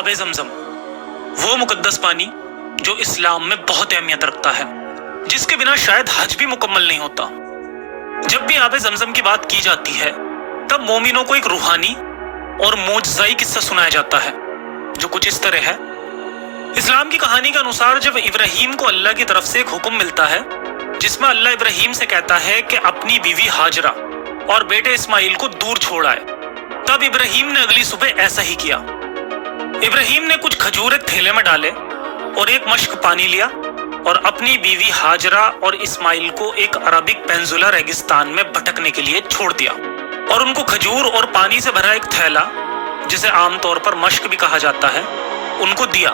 आब जमजम, वो मुकद्दस पानी जो इस्लाम में बहुत अहमियत रखता है, जिसके बिना शायद हज भी मुकम्मल नहीं होता। जब भी आब जमजम की बात की जाती है तब मोमिनों को एक रूहानी और मोजज़ाई किस्सा सुनाया जाता है जो कुछ इस तरह है। इस्लाम की कहानी के अनुसार जब इब्राहीम को अल्लाह की तरफ से एक हुक्म मिलता है जिसमें अल्लाह इब्राहीम से कहता है कि अपनी बीवी हाजरा और बेटे इस्माइल को दूर छोड़ आए, तब इब्राहीम ने अगली सुबह ऐसा ही किया। इब्राहीम ने कुछ खजूर एक थैले में डाले और एक मश्क पानी लिया और अपनी बीवी हाजरा और इस्माइल को एक अरबिक पेंजुला रेगिस्तान में भटकने के लिए छोड़ दिया और उनको खजूर और पानी से भरा एक थैला, जिसे आमतौर पर मश्क भी कहा जाता है, उनको दिया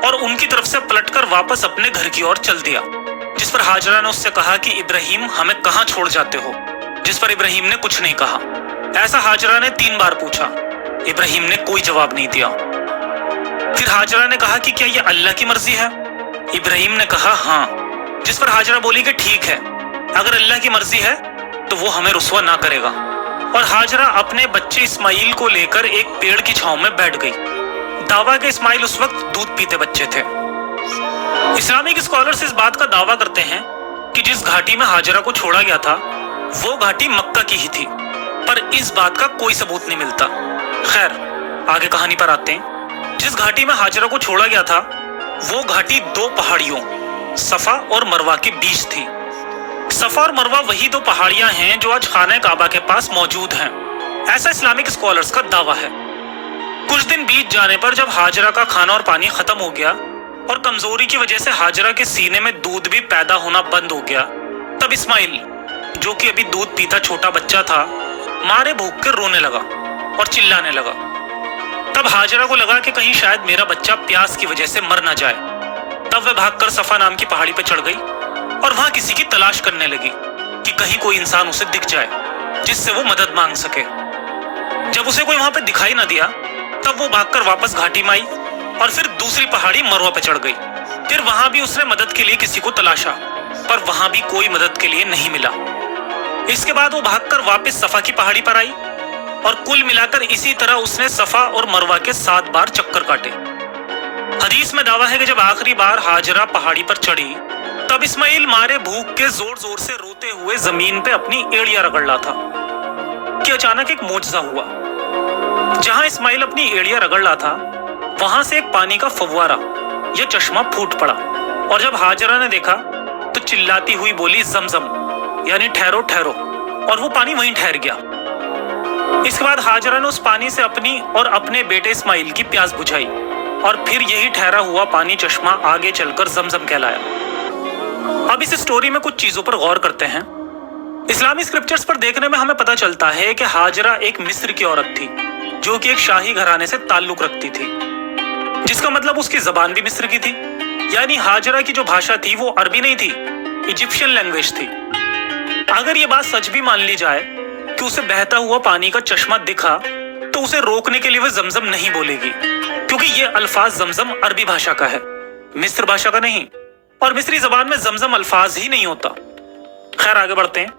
और उनकी तरफ से पलटकर वापस अपने घर की ओर चल दिया। जिस पर हाजरा ने उससे कहा कि इब्राहीम, हमें कहाँ छोड़ जाते हो? जिस पर इब्राहीम ने कुछ नहीं कहा। ऐसा हाजरा ने 3 बार पूछा। इब्राहीम ने कोई जवाब नहीं दिया। फिर हाजरा ने कहा कि क्या ये अल्लाह की मर्जी है? इब्राहीम ने कहा हाँ। जिस पर हाजरा बोली कि ठीक है, अगर अल्लाह की मर्जी है तो वो हमें रुस्वा ना करेगा। और हाजरा अपने बच्चे इस्माइल को लेकर एक पेड़ की छांव में बैठ गई। दावा के इस्माइल उस वक्त दूध पीते बच्चे थे। इस्लामिक स्कॉलर्स इस बात का दावा करते हैं कि जिस घाटी में हाजरा को छोड़ा गया था वो घाटी मक्का की ही थी, पर इस बात का कोई सबूत नहीं मिलता। खैर, आगे कहानी पर आते हैं। जिस घाटी में हाजरा को छोड़ा गया था वो घाटी 2 पहाड़ियों सफा और मरवा के बीच थी। सफा और मरवा वही 2 पहाड़ियां हैं जो आज खाने काबा के पास मौजूद हैं, ऐसा इस्लामिक स्कॉलर्स का दावा है। कुछ दिन बीत जाने पर जब हाजरा का खाना और पानी खत्म हो गया और कमजोरी की वजह से हाजरा के सीने में दूध भी पैदा होना बंद हो गया, तब इस्माइल, जो कि अभी दूध पीता छोटा बच्चा था, मारे भूख के रोने लगा और चिल्लाने लगा। तब हाजरा को लगा कि कहीं शायद मेरा बच्चा प्यास की वजह से मर ना जाए। तब वह भागकर सफा नाम की पहाड़ी पर चढ़ गई और वहां किसी की तलाश करने लगी कि कहीं कोई इंसान उसे दिख जाए जिससे वो मदद मांग सके। जब उसे कोई वहां पे दिखाई ना दिया तब वो भागकर वापस घाटी में आई और फिर दूसरी पहाड़ी मरवा पे चढ़ गई। फिर वहां भी उसने मदद के लिए किसी को तलाशा, पर वहां भी कोई मदद के लिए नहीं मिला। इसके बाद वो भागकर वापस सफा की पहाड़ी पर आई और कुल मिलाकर इसी तरह उसने सफा और मरवा के 7 बार चक्कर काटे। हदीस में दावा है कि जब आखिरी बार हाजरा पहाड़ी पर चढ़ी तब इस्माइल मारे भूख के जोर जोर से रोते हुए जमीन पे अपनी एड़ियां रगड़ रहा था कि अचानक एक मोजज़ा हुआ। जहां इस्माइल अपनी एड़ियां रगड़ रहा था वहां से एक पानी का फव्वारा या चश्मा फूट पड़ा और जब हाजरा ने देखा तो चिल्लाती हुई बोली जमजम, यानी ठहरो ठहरो, और वो पानी वहीं ठहर गया। इसके बाद हाजरा ने उस पानी से अपनी और अपने बेटे इस्माइल की प्यास बुझाई और फिर यही ठहरा हुआ पानी चश्मा आगे चलकर जमजम कहलाया। अब इस स्टोरी में कुछ चीजों पर गौर करते हैं। इस्लामी स्क्रिप्चर्स पर देखने में हमें पता चलता है कि हाजरा एक मिस्र की औरत थी जो कि एक शाही घराने से ताल्लुक रखती थी, जिसका मतलब उसकी जबान भी मिस्र की थी। यानी हाजरा की जो भाषा थी वो अरबी नहीं थी, इजिप्शियन लैंग्वेज थी। अगर ये बात सच भी मान ली जाए कि उसे बहता हुआ पानी का चश्मा दिखा तो उसे रोकने के लिए वह जमजम नहीं बोलेगी, क्योंकि ये अल्फाज जमजम अरबी भाषा का है, मिस्र भाषा का नहीं, और मिस्री जबान में जमजम अल्फाज ही नहीं होता। खैर, आगे बढ़ते हैं।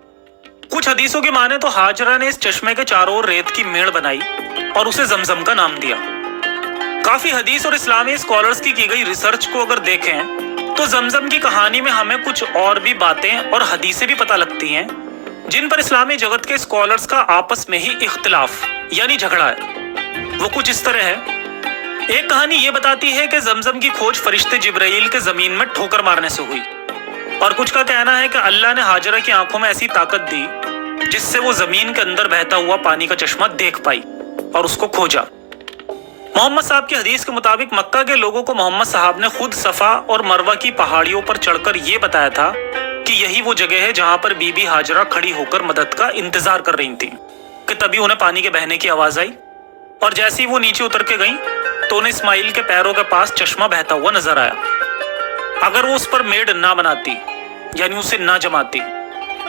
कुछ हदीसों की माने तो हाजरा ने इस चश्मे के चारों ओर रेत की मेड़ बनाई और उसे जमजम का नाम दिया। काफी हदीस और इस्लामी स्कॉलर्स की गई रिसर्च को अगर देखें तो जमजम की कहानी में हमें कुछ और भी बातें और हदीसें भी पता लगती हैं जिन पर इस्लामी जगत के स्कॉलर्स का आपस में ही इख्तिलाफ यानी झगड़ा है। वो कुछ इस तरह है। एक कहानी ये बताती है कि जमजम की खोज फरिश्ते जिब्राइल के जमीन में ठोकर मारने से हुई, और कुछ का कहना है कि अल्लाह ने हाजरा की आंखों में ऐसी ताकत दी जिससे वो जमीन के अंदर बहता हुआ पानी का चश्मा देख पाई और उसको खोजा। मोहम्मद साहब की हदीस के मुताबिक मक्का के लोगों को मोहम्मद साहब ने खुद सफा और मरवा की पहाड़ियों पर चढ़कर ये बताया था कि यही वो जगह है जहां पर बीबी हाजरा खड़ी होकर मदद का इंतजार कर रही थी कि तभी उन्हें पानी के बहने की आवाज आई, और जैसे ही वो नीचे उतर के गई तो उन्हें इस्माइल के पैरों के पास चश्मा बहता हुआ नजर आया। अगर वो उस पर मेड ना बनाती यानी उसे ना जमाती,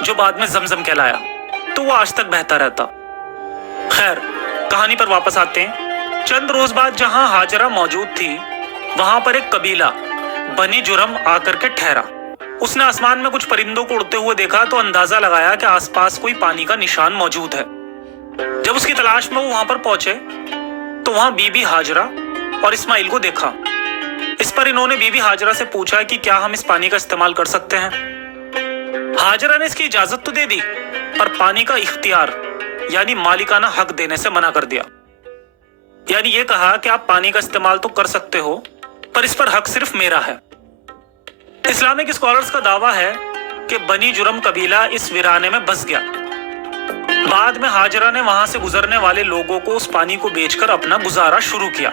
जो बाद में जमजम कहलाया, तो वो आज तक बहता रहता। खैर, कहानी पर वापस आते हैं। चंद रोज बाद जहां हाजरा मौजूद थी वहां पर एक कबीला बनी जुरम आकर के ठहरा। उसने आसमान में कुछ परिंदों को उड़ते हुए देखा तो अंदाजा लगाया कि आसपास कोई पानी का निशान मौजूद है। जब उसकी तलाश में वो वहां पर पहुंचे तो वहां बीबी हाजरा और इस्माइल को देखा। इस पर इन्होंने बीबी हाजरा से पूछा कि क्या हम इस पानी का इस्तेमाल कर सकते हैं। हाजरा ने इसकी इजाजत तो दे दी, पर पानी का इख्तियार यानी मालिकाना हक देने से मना कर दिया। यानी ये कहा कि आप पानी का इस्तेमाल तो कर सकते हो, पर इस पर हक सिर्फ मेरा है। इस्लामिक स्कॉलर्स का दावा है कि बनी जुरम कबीला इस वीराने में बस गया। बाद में हाजरा ने वहां से गुजरने वाले लोगों को उस पानी को बेचकर अपना गुजारा शुरू किया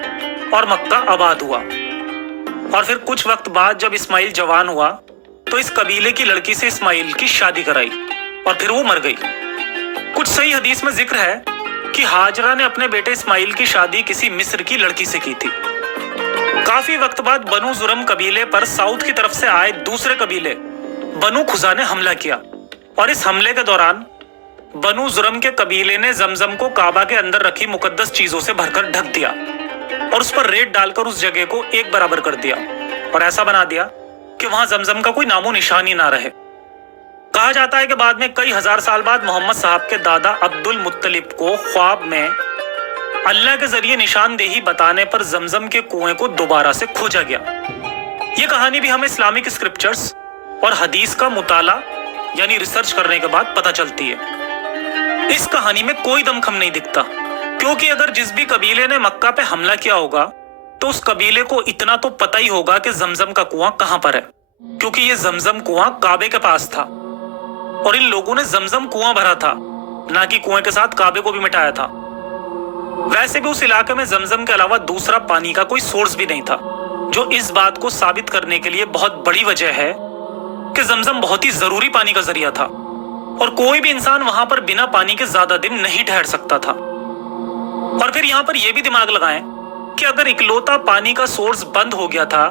और मक्का आबाद हुआ। और फिर कुछ वक्त बाद जब इस्माइल जवान हुआ तो इस कबीले की लड़की से इस्माइल की शादी कराई और फिर वो मर गई। कुछ सही हदीस में जिक्र है कि हाजरा ने अपने बेटे इस्माइल की शादी किसी मिस्र की लड़की से की थी। काफी वक्त बाद बनु जुरम कबीले पर साउथ की तरफ से आए दूसरे कबीले बनु खुजा ने हमला किया और इस हमले के दौरान बनु जुरम के कबीले ने जमजम को काबा के अंदर रखी मुकद्दस चीजों से भरकर ढक दिया और उस पर रेत डालकर उस जगह को एक बराबर कर दिया और ऐसा बना दिया कि वहां जमजम का कोई नामो निशान ही ना रहे। कहा जाता है कि बाद में कई हजार साल बाद मोहम्मद साहब के दादा अब्दुल मुत्तलिब को ख्वाब में अल्लाह के जरिए निशानदेही बताने पर जमजम के कुएं को दोबारा से खोजा गया। ये कहानी भी हमें इस्लामिक स्क्रिप्चर्स और हदीस का मुताला यानी रिसर्च करने के बाद पता चलती है। इस कहानी में कोई दमखम नहीं दिखता, क्योंकि अगर जिस भी कबीले ने मक्का पे हमला किया होगा तो उस कबीले को इतना तो पता ही होगा कि जमजम का कुआं कहां पर है, क्योंकि ये जमजम कुआं काबे के पास था और इन लोगों ने जमजम कुआं भरा था, ना कि कुएं के साथ काबे को भी मिटाया था। वैसे भी उस इलाके में जमजम के अलावा दूसरा पानी का कोई सोर्स भी नहीं था, जो इस बात को साबित करने के लिए बहुत बड़ी वजह है कि जमजम बहुत ही जरूरी पानी का जरिया था और कोई भी इंसान वहां पर बिना पानी के ज्यादा दिन नहीं ठहर सकता था। और फिर यहाँ पर यह भी दिमाग लगाएं कि अगर इकलौता पानी का सोर्स बंद हो गया था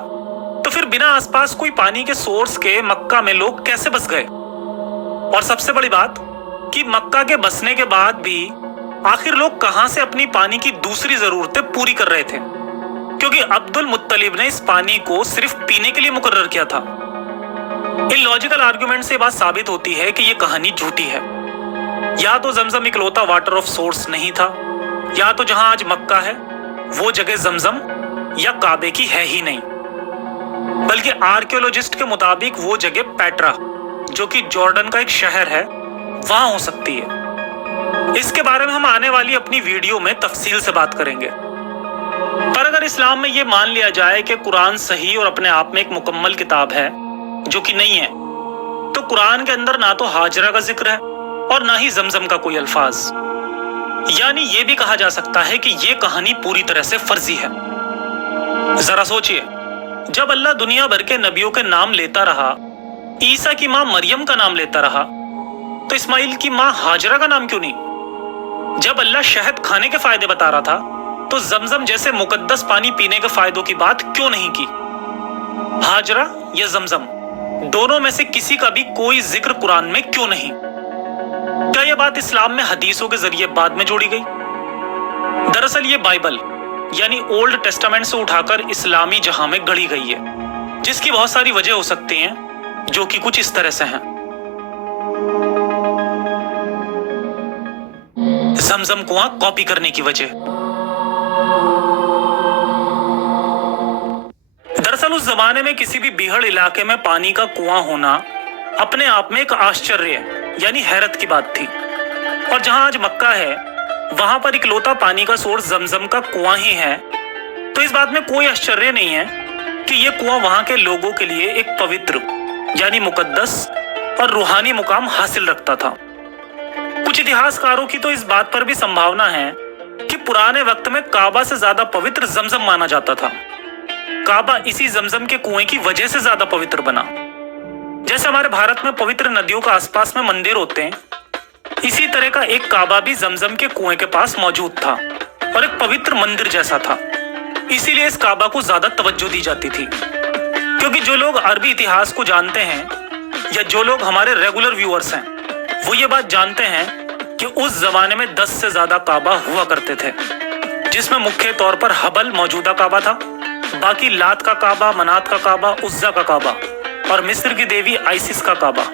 तो फिर बिना आसपास कोई पानी के सोर्स के मक्का में लोग कैसे बस गए। और सबसे बड़ी बात कि मक्का के बसने के बाद भी आखिर लोग कहां से अपनी पानी की दूसरी जरूरतें पूरी कर रहे थे, क्योंकि अब्दुल मुत्तलिब ने इस पानी को सिर्फ पीने के लिए मुकर्रर किया था। इन लॉजिकल आर्गुमेंट से बात साबित होती है कि यह कहानी झूठी है। या तो जमजम इकलौता वाटर ऑफ सोर्स नहीं था, या तो जहां आज मक्का है वो जगह जमजम या काबे की है ही नहीं, बल्कि आर्कियोलॉजिस्ट के मुताबिक वो जगह पेट्रा, जो कि जॉर्डन का एक शहर है, वहां हो सकती है। इसके बारे में हम आने वाली अपनी वीडियो में तफसील से बात करेंगे। पर अगर इस्लाम में ये मान लिया जाए कि कुरान सही और अपने आप में एक मुकम्मल किताब है, जो कि नहीं है, तो कुरान के अंदर ना तो हाजरा का जिक्र है और ना ही जमजम का कोई अल्फाज। यानी ये भी कहा जा सकता है कि ये कहानी पूरी तरह से फर्जी है। जरा सोचिए, जब अल्लाह दुनिया भर के नबियों के नाम लेता रहा, ईसा की मां मरियम का नाम लेता रहा, तो इस्माइल की मां हाजरा का नाम क्यों नहीं? जब अल्लाह शहद खाने के फायदे बता रहा था, तो जमजम जैसे मुकद्दस पानी पीने के फायदों की बात क्यों नहीं की? हाजरा या जमजम, दोनों में से किसी का भी कोई जिक्र कुरान में क्यों नहीं? क्या यह बात इस्लाम में हदीसों के जरिए बाद में जोड़ी गई? दरअसल ये बाइबल यानी ओल्ड टेस्टामेंट से उठाकर इस्लामी जहां में गढ़ी गई है, जिसकी बहुत सारी वजह हो सकती हैं, जो कि कुछ इस तरह से हैं। जमजम कुआं कॉपी करने की वजह। दरअसल उस जमाने में किसी भी बीहड़ इलाके में पानी का कुआं होना अपने आप में एक आश्चर्य यानी हैरत की बात थी। और जहां आज मक्का है वहां पर इकलौता पानी का सोर्स जमजम का कुआं ही है, तो इस बात में कोई आश्चर्य नहीं है कि यह कुआं वहां के लोगों के लिए एक पवित्र यानी मुकद्दस और रूहानी मुकाम हासिल रखता था। कुछ इतिहासकारों की तो इस बात पर भी संभावना है कि पुराने वक्त में काबा से ज्यादा पवित्र जमजम माना जाता था। काबा इसी जमजम के कुएं की वजह से ज्यादा पवित्र बना। जैसे हमारे भारत में पवित्र नदियों का आसपास में मंदिर होते हैं, इसी तरह का एक काबा भी जमजम के कुएं के पास मौजूद था और एक पवित्र मंदिर जैसा था। इसीलिए इस काबा को ज्यादा तवज्जो दी जाती थी, क्योंकि जो लोग अरबी इतिहास को जानते हैं या जो लोग हमारे रेगुलर व्यूअर्स हैं, वो ये बात जानते हैं कि उस जमाने में 10 से ज्यादा काबा हुआ करते थे, जिसमें मुख्य तौर पर हबल मौजूदा काबा था, बाकी लात का काबा, मनात का काबा, उज्जा का काबा और मिस्र की देवी आइसिस का काबा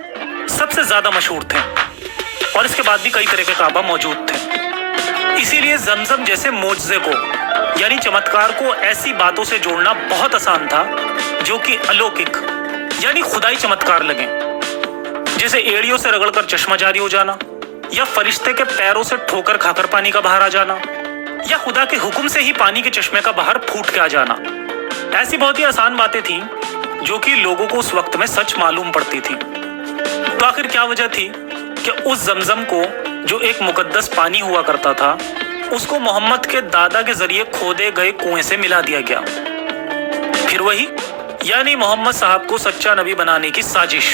सबसे ज्यादा मशहूर थे। और इसके बाद भी कई तरह के काबा मौजूद थे। इसीलिए जमजम जैसे मोजज़े को यानी चमत्कार को ऐसी बातों से जोड़ना बहुत आसान था जो कि अलौकिक यानी खुदाई चमत्कार लगे, जैसे एड़ियों से रगड़कर चश्मा जारी हो जाना, या फरिश्ते के पैरों से ठोकर खाकर पानी का बाहर आ जाना, या खुदा के हुक्म से ही पानी के चश्मे का बाहर फूट के आ जाना। ऐसी बहुत ही आसान बातें थीं जो कि लोगों को उस वक्त में सच मालूम पड़ती थी। तो आखिर क्या वजह थी कि उस जमजम को, जो एक मुकद्दस पानी हुआ करता था, उसको मोहम्मद के दादा के जरिए खोदे गए कुएं से मिला दिया गया? फिर वही यानी मोहम्मद साहब को सच्चा नबी बनाने की साजिश।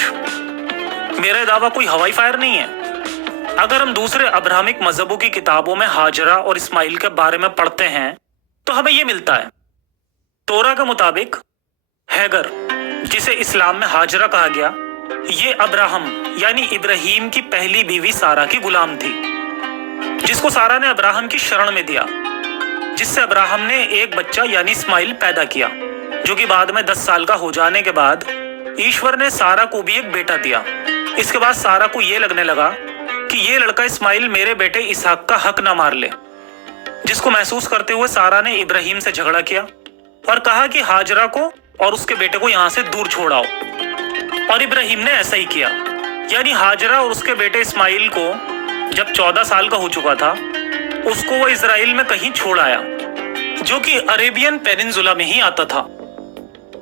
मेरा दावा कोई हवाई फायर नहीं है। अगर हम दूसरे अब्राहमिक मजहबों की किताबों में हाजरा और इस्माइल के बारे में पढ़ते हैं तो हमें यह मिलता है। तोरा के मुताबिक हैगर, जिसे इस्लाम में हाजरा कहा गया, ये अब्राहम यानी इब्राहिम की पहली बीवी सारा की गुलाम थी, जिसको सारा ने अब्राहम की शरण में दिया, जिससे अब्राहम ने एक बच्चा यानी इस्माइल पैदा किया, जो कि बाद में 10 साल का हो जाने के बाद ईश्वर ने सारा को भी एक बेटा दिया। इसके बाद सारा को ये लगने लगा कि ये लड़का इस्माइल मेरे बेटे इसहाक का हक ना मार ले, जिसको महसूस करते हुए सारा ने इब्राहिम से झगड़ा किया और कहा कि हाजरा को और उसके बेटे को यहाँ से दूर छोड़ाओ। और इब्राहिम ने ऐसा ही किया, यानी हाजरा और उसके बेटे इस्माइल को जब 14 साल का हो चुका था, उसको वो इजराइल में कहीं छोड़ आया, जो कि अरेबियन पेनिनसुला में ही आता था।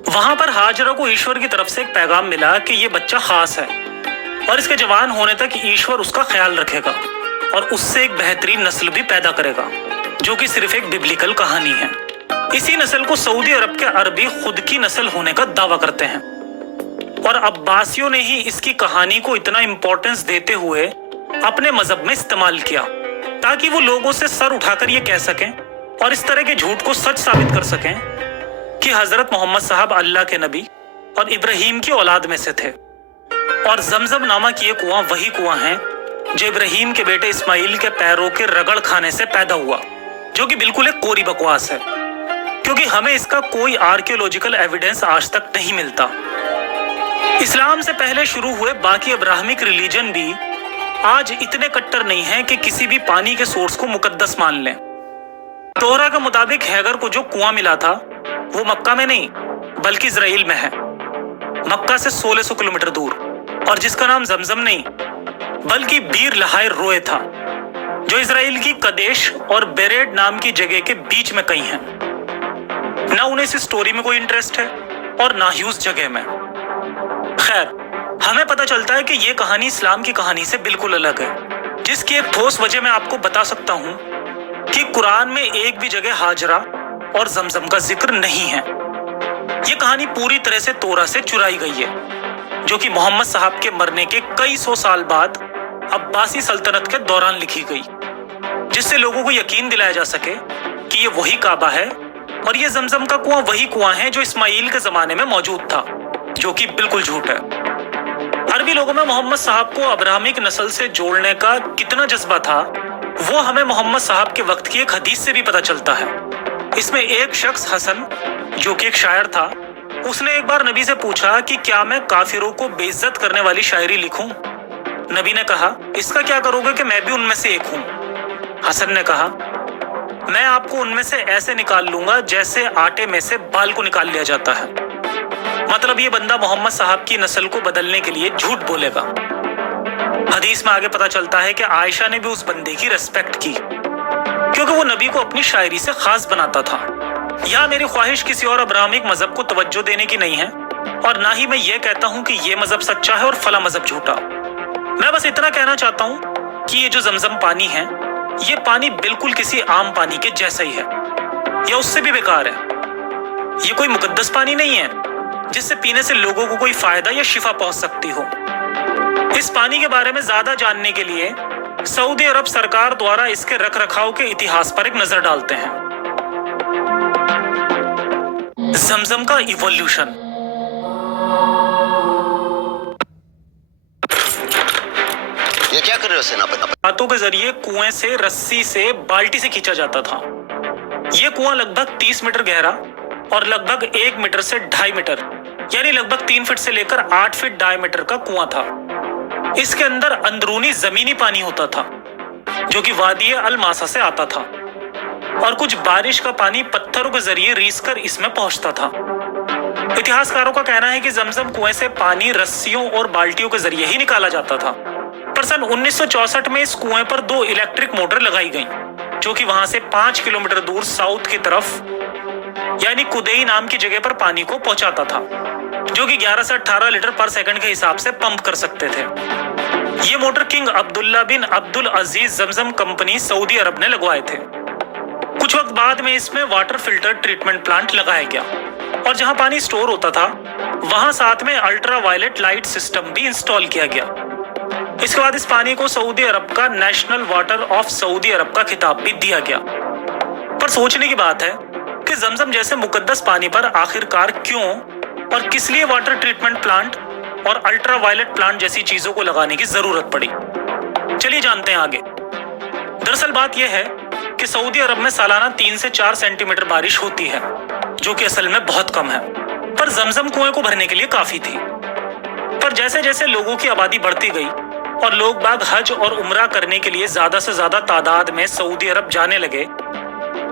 वहां पर हाजरा को ईश्वर की तरफ से एक पैगाम मिला कि ये बच्चा खास है और इसके जवान होने तक ईश्वर उसका ख्याल रखेगा और उससे एक बेहतरीन नस्ल भी पैदा करेगा, जो कि सिर्फ एक बिब्लिकल कहानी है। इसी नस्ल को सऊदी अरब के अरबी खुद की नस्ल होने का दावा करते हैं और अब्बासियों ने ही इसकी कहानी को इतना इंपॉर्टेंस देते हुए अपने मजहब में इस्तेमाल किया, ताकि वो लोगों से सर उठाकर ये कह सकें और इस तरह के झूठ को सच साबित कर सकें कि हजरत मोहम्मद साहब अल्लाह के नबी और इब्राहिम की औलाद में से थे। और जमजम नामक ये कुआं वही कुआं है जो इब्राहिम के बेटे इस्माइल के पैरों के रगड़ खाने से पैदा हुआ, जो कि बिल्कुल एक कोरी बकवास है, क्योंकि हमें इसका कोई आर्कियोलॉजिकल एविडेंस आज तक नहीं मिलता। इस्लाम से पहले शुरू हुए बाकी अब्राहमिक रिलीजन भी आज इतने कट्टर नहीं हैं कि किसी भी पानी के सोर्स को मुकद्दस मान लें। तोहरा के मुताबिक हैगर को जो कुआं मिला था वो मक्का में नहीं बल्कि इजराइल में है, मक्का से 1600 किलोमीटर दूर, और जिसका नाम जमजम नहीं बल्कि बीर लहाय रोए था, जो इजराइल की कदेश और बेरेड नाम की जगह के बीच में कहीं है। ना उन्हें इस स्टोरी में कोई इंटरेस्ट है और ना ही उस जगह में। खैर, हमें पता चलता है कि ये कहानी इस्लाम की कहानी से बिल्कुल अलग है, जिसकी एक ठोस वजह मैं आपको बता सकता हूं कि कुरान में एक भी जगह हाजरा और जमजम का जिक्र नहीं है। ये कहानी पूरी तरह से तोरा से चुराई गई है, जो कि मोहम्मद साहब के मरने के कई सौ साल बाद अब्बासी सल्तनत के दौरान लिखी गई, जिससे लोगों को यकीन दिलाया जा सके कि ये वही काबा है और ये जमजम का कुआं वही कुआं है जो इस्माइल के जमाने में मौजूद था, जो कि बिल्कुल झूठ है। अरबी लोगों में मोहम्मद साहब को अब्राहमिक नस्ल से जोड़ने का कितना जज्बा था वो हमें मोहम्मद साहब के वक्त की एक हदीस से भी पता चलता है। इसमें एक शख्स हसन, जो कि एक शायर था, उसने एक बार नबी से पूछा कि क्या मैं काफिरों को बेइज्जत करने वाली शायरी लिखूं? नबी ने कहा, इसका क्या करोगे कि मैं भी उनमें से एक हूं? हसन ने कहा, मैं आपको उनमें से ऐसे निकाल लूंगा जैसे आटे में से बाल को निकाल लिया जाता है। मतलब ये बंदा मोहम्मद साहब की नस्ल को बदलने के लिए झूठ बोलेगा। हदीस में आगे पता चलता है कि आयशा ने भी उस बंदे की रेस्पेक्ट की, क्योंकि वो नबी को अपनी शायरी से खास बनाता था। यहाँ मेरी ख्वाहिश किसी और अब्राहमिक मजहब को तवज्जो देने की नहीं है, और ना ही मैं ये कहता हूँ कि ये मजहब सच्चा है और फला मजहब झूठा। मैं बस इतना कहना चाहता हूँ कि ये जो जमजम पानी है, ये पानी बिल्कुल किसी आम पानी के जैसा ही है, या उससे भी बेकार है। ये कोई मुकद्दस पानी नहीं है जिससे पीने से लोगों को कोई फायदा या शिफा पहुंच सकती हो। इस पानी के बारे में ज्यादा जानने के लिए सऊदी अरब सरकार द्वारा इसके रखरखाव के इतिहास पर एक नजर डालते हैं। जमजम का इवोल्यूशन। ये क्या कर रहे हो सेनापति? हाथों के जरिए कुएं से रस्सी से बाल्टी से खींचा जाता था। यह कुआं लगभग 30 मीटर गहरा और लगभग 1 मीटर से 2.5 मीटर यानी लगभग 3 फीट से लेकर 8 फीट डायमीटर का कुआं था। इसके अंदर अंदरूनी जमीनी पानी होता था, जो कि वादी अल मासा से आता था। और कुछ बारिश का पानी पत्थरों के जरिए रीसकर इसमें पहुंचता था। इतिहासकारों का कहना है कि जमजम कुएं से पानी रस्सियों और बाल्टियों के जरिए ही निकाला जाता था। पर सन 1964 में इस कुएं पर 2 इलेक्ट्रिक मोटर लगाई गई, जो कि वहां से 5 किलोमीटर दूर साउथ की तरफ यानी कुदेई नाम की जगह पर पानी को पहुंचाता था, जो कि 11 से 18 लीटर पर सेकंड के हिसाब से पंप कर सकते थे। ये मोटर किंग अब्दुल्ला बिन अब्दुल अजीज जमजम कंपनी सऊदी अरब ने लगवाए थे। कुछ वक्त बाद में इसमें वाटर फिल्टर ट्रीटमेंट प्लांट लगाया गया और जहां पानी स्टोर होता था वहां साथ में अल्ट्रा वायलेट लाइट सिस्टम भी इंस्टॉल किया गया। इसके बाद इस पानी को सऊदी अरब का नेशनल वाटर ऑफ सऊदी अरब का खिताब भी दिया गया। पर सोचने की बात है कि जमजम जैसे मुकद्दस पानी पर आखिरकार क्यों और किस लिए वाटर ट्रीटमेंट प्लांट और अल्ट्रा वायलेट प्लांट जैसी चीजों को लगाने की जरूरत पड़ी। चलिए जानते हैं आगे। दरअसल बात यह है कि सऊदी अरब में सालाना 3 से 4 सेंटीमीटर बारिश होती है, जो कि असल में बहुत कम है, पर जमजम कुएं को भरने के लिए काफी थी। पर जैसे जैसे लोगों की आबादी बढ़ती गई और लोग बाग हज और उम्रा करने के लिए ज्यादा से ज्यादा तादाद में सऊदी अरब जाने लगे,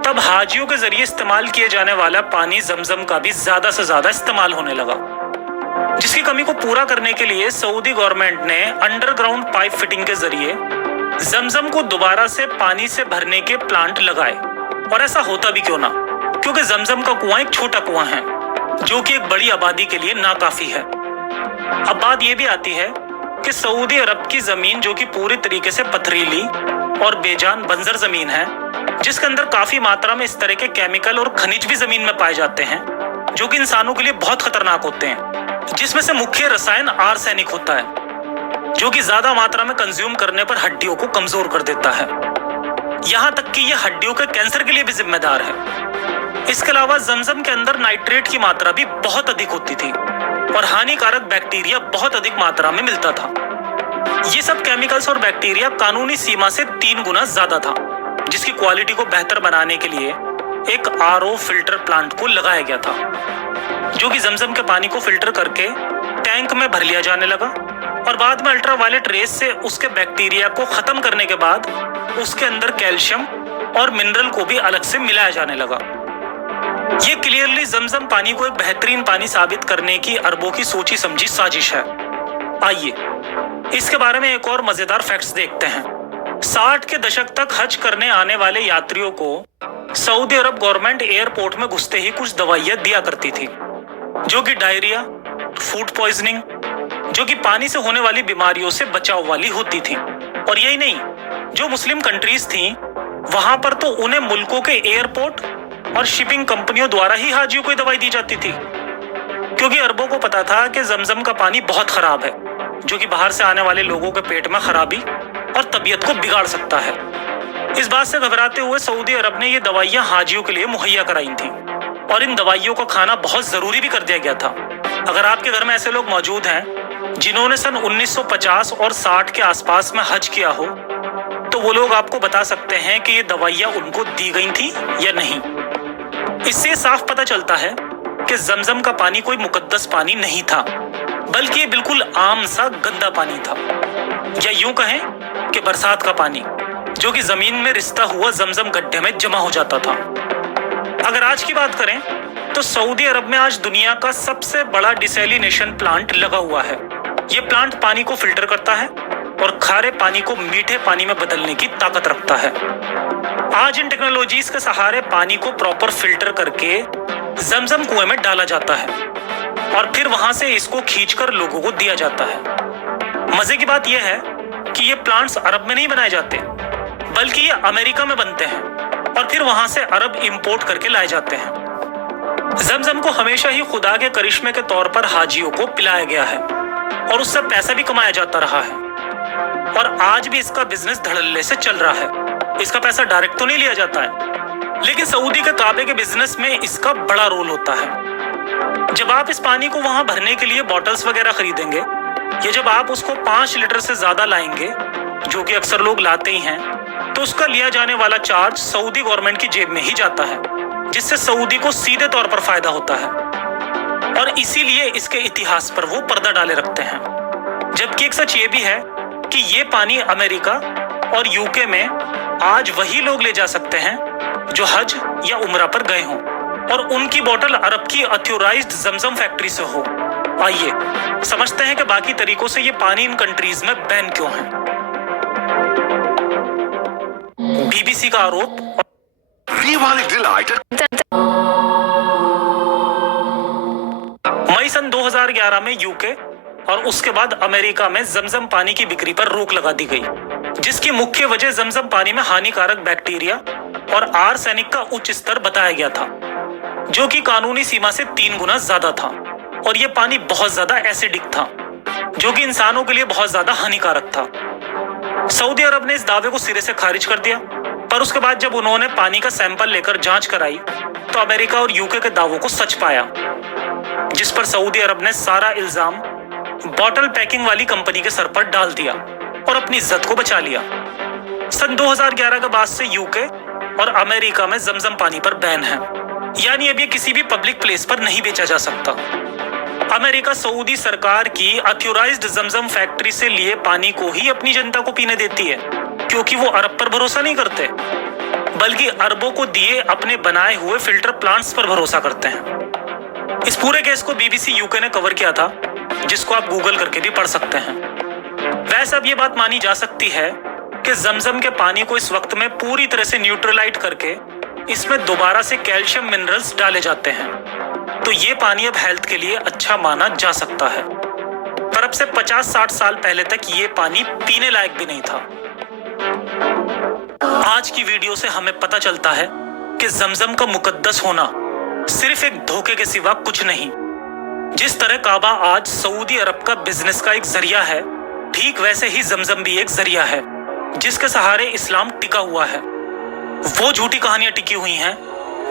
तब हाजियों के जरिए इस्तेमाल किए जाने वाला पानी जमजम का भी ज्यादा से ज्यादा इस्तेमाल होने लगा, जिसकी कमी को पूरा करने के लिए सऊदी गवर्नमेंट ने अंडरग्राउंड पाइप फिटिंग के जरिए जमजम को दोबारा से पानी से भरने के प्लांट लगाए। और ऐसा होता भी क्यों ना, क्योंकि जमजम का कुआं एक छोटा कुआं है जो कि एक बड़ी आबादी के लिए नाकाफी है। अब बात यह भी आती है कि सऊदी अरब की जमीन जो कि पूरी तरीके से पथरीली और बेजान बंजर जमीन है, जिसके अंदर काफी मात्रा में इस तरह के केमिकल और खनिज भी जमीन में पाए जाते हैं जो कि इंसानों के लिए बहुत खतरनाक होते हैं, जिसमें से मुख्य रसायन आर्सेनिक होता है, जो कि ज्यादा मात्रा में कंज्यूम करने पर हड्डियों को कमजोर कर देता है। यहाँ तक कि यह हड्डियों के कैंसर के लिए भी जिम्मेदार है। इसके अलावा जमजम के अंदर नाइट्रेट की मात्रा भी बहुत अधिक होती थी और हानिकारक बैक्टीरिया बहुत अधिक मात्रा में मिलता था। ये सब केमिकल्स और बैक्टीरिया कानूनी सीमा से 3 गुना ज्यादा था, जिसकी क्वालिटी को बेहतर बनाने के लिए एक आरओ फिल्टर प्लांट को लगाया गया था, जो कि जमजम के पानी को फिल्टर करके टैंक में भर लिया जाने लगा और बाद में अल्ट्रावायलेट रेस से उसके बैक्टीरिया को खत्म करने के बाद उसके अंदर कैल्शियम और मिनरल को भी अलग से मिलाया जाने लगा। ये क्लियरली जमजम पानी को एक बेहतरीन पानी साबित करने की अरबों की सोची समझी साजिश है। आइए इसके बारे में एक और मजेदार फैक्ट्स देखते हैं। 60 के दशक तक हज करने आने वाले यात्रियों को सऊदी अरब गवर्नमेंट एयरपोर्ट में घुसते ही कुछ दवाइयां दिया करती थी, जो कि डायरिया, फूड पॉइजनिंग, जो कि पानी से होने वाली बीमारियों से बचाव वाली होती थी। और यही नहीं, जो मुस्लिम कंट्रीज थी वहां पर तो उन्हें मुल्कों के एयरपोर्ट और शिपिंग कंपनियों द्वारा ही हाजियों को दवाई दी जाती थी, क्योंकि अरबों को पता था कि जमजम का पानी बहुत खराब है, जो कि बाहर से आने वाले लोगों के पेट में खराबी और तबीयत को बिगाड़ सकता है। इस बात से घबराते हुए सऊदी अरब ने ये दवाइयां हाजियों के लिए मुहैया कराई थी और इन दवाइयों का खाना बहुत जरूरी भी कर दिया गया था। अगर आपके घर में ऐसे लोग मौजूद हैं जिन्होंने सन 1950 और 60 के आसपास में हज किया हो, तो वो लोग आपको बता सकते हैं कि ये दवाइयां उनको दी गई थी या नहीं। इससे साफ पता चलता है कि जमजम का पानी कोई मुकद्दस पानी नहीं था, बल्कि ये बिल्कुल आम सा गंदा पानी था, या यूं कहें कि बरसात का पानी, जो कि जमीन में रिसता हुआ जमजम गड्ढे में जमा हो जाता था। अगर आज की बात करें तो सऊदी अरब में आज दुनिया का सबसे बड़ा डिसैलिनेशन प्लांट लगा हुआ है। ये प्लांट पानी को फिल्टर करता है और खारे पानी को मीठे पानी में बदलने की ताकत रखता है। आज इन टेक्नोलॉजीज के सहारे पानी को प्रॉपर फिल्टर करके जमजम कुएं में डाला जाता है और फिर वहां से इसको खींचकर लोगों को दिया जाता है। मजे की बात यह है कि ये प्लांट्स अरब में नहीं बनाए जाते, बल्कि ये अमेरिका में बनते हैं और फिर वहां से अरब इंपोर्ट करके लाए जाते हैं। जमजम को हमेशा ही खुदा के करिश्मे के तौर पर हाजियों को पिलाया गया है और उससे पैसा भी कमाया जाता रहा है और आज भी इसका बिजनेस धड़ल्ले से चल रहा है। इसका पैसा डायरेक्ट तो नहीं लिया जाता है, लेकिन सऊदी के काबे के बिजनेस में इसका बड़ा रोल होता है। जब आप इस पानी को वहां भरने के लिए बॉटल्स वगैरह खरीदेंगे या जब आप उसको 5 लीटर से ज्यादा लाएंगे, जो कि अक्सर लोग लाते ही हैं, तो उसका लिया जाने वाला चार्ज सऊदी गवर्नमेंट की जेब में ही जाता है, जिससे सऊदी को सीधे तौर पर फायदा होता है और इसीलिए इसके इतिहास पर वो पर्दा डाले रखते हैं। जबकि एक सच ये भी है कि ये पानी अमेरिका और यूके में आज वही लोग ले जा सकते हैं जो हज या उम्रा पर गए हों और उनकी बोतल अरब की अथोराइज्ड जमजम फैक्ट्री से हो। आइए समझते हैं कि बाकी तरीकों से ये पानी इन कंट्रीज में बैन क्यों है। बीबीसी का आरोप Diwali delight मई सन 2011 में यूके और उसके बाद अमेरिका में जमजम पानी की बिक्री पर रोक लगा दी गई, जिसकी मुख्य वजह जमजम पानी में हानिकारक बैक्टीरिया और आर्सेनिक का उच्च स्तर बताया गया था, जो कि कानूनी सीमा से 3 गुना ज्यादा था। और यह पानी बहुत ज्यादा एसिडिक था, जो कि इंसानों के लिए बहुत ज्यादा हानिकारक था। सऊदी अरब ने इस दावे को सिरे से खारिज कर दिया, पर उसके बाद जब उन्होंने पानी का सैंपल लेकर जांच कराई तो अमेरिका और यूके के दावों को सच पाया, जिस पर सऊदी अरब ने सारा इल्जाम बॉटल पैकिंग वाली कंपनी के सर पर डाल दिया और अपनी इज्जत को बचा लिया। सन 2011 के बाद से यूके और अमेरिका में जमजम पानी पर बैन है, यानी अब ये किसी भी पब्लिक प्लेस पर नहीं बेचा जा सकता। अमेरिका सऊदी सरकार की अथोराइज्ड जमजम फैक्ट्री से लिए पानी को ही अपनी जनता को पीने देती है, क्योंकि वो अरब पर भरोसा नहीं करते, बल्कि अरबों को दिए अपने बनाए हुए फिल्टर प्लांट्स पर भरोसा करते हैं। इस पूरे केस को बीबीसी यूके ने कवर किया था, जिसको आप गूगल करके भी पढ़ सकते हैं। वैसे अब ये बात मानी जा सकती है कि जमजम के पानी को इस वक्त में पूरी तरह से न्यूट्रलाइट करके इसमें दोबारा से कैल्शियम मिनरल्स डाले जाते हैं, तो ये पानी अब हेल्थ के लिए अच्छा माना जा सकता है। पर अब से 50-60 साल पहले तक ये पानी पीने लायक भी नहीं था। आज की वीडियो से हमें पता चलता है कि जमजम का मुकद्दस होना सिर्फ एक धोखे के सिवा कुछ नहीं। जिस तरह काबा आज सऊदी अरब का बिजनेस का एक जरिया है, ठीक वैसे ही जमजम भी एक जरिया है जिसके सहारे इस्लाम टिका हुआ है। वो झूठी कहानियां टिकी हुई हैं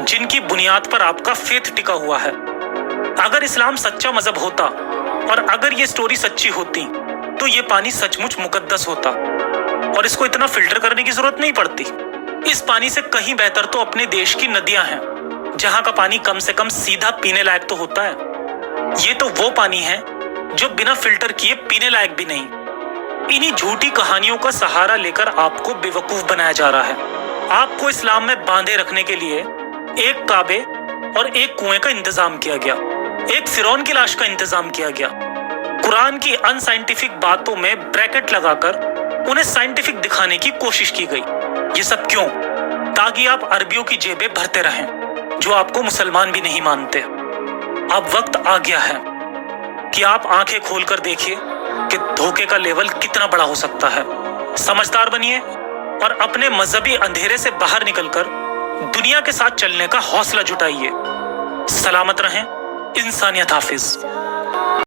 जिनकी बुनियाद पर आपका फेथ टिका हुआ है। अगर इस्लाम सच्चा मजहब होता और अगर ये स्टोरी सच्ची होती तो ये पानी सचमुच मुकद्दस होता और इसको इतना फिल्टर करने की जरूरत नहीं पड़ती। इस पानी से कहीं बेहतर तो अपने देश की नदियां हैं, जहां का पानी कम से कम सीधा पीने लायक तो होता है। ये तो वो पानी है जो बिना फिल्टर किए पीने लायक भी नहीं। इन्हीं झूठी कहानियों का सहारा लेकर आपको बेवकूफ बनाया जा रहा है। आपको इस्लाम में बांधे रखने के लिए एक काबे और एक कुएं का इंतजाम किया गया, एक फिरौन की लाश का इंतजाम किया गया। कुरान की अनसाइंटिफिक बातों में ब्रैकेट लगाकर उन्हें साइंटिफिक दिखाने की कोशिश की गई। ये सब क्यों? ताकि आप अरबियों की जेबें भरते रहें, जो आपको मुसलमान भी नहीं मानते। अब वक्त आ गया है कि आप आंखें खोलकर देखिए कि धोखे का लेवल कितना बड़ा हो सकता है। समझदार बनिए और अपने मजहबी अंधेरे से बाहर निकलकर दुनिया के साथ चलने का हौसला जुटाइए। सलामत रहें। इंसानियत हाफिज।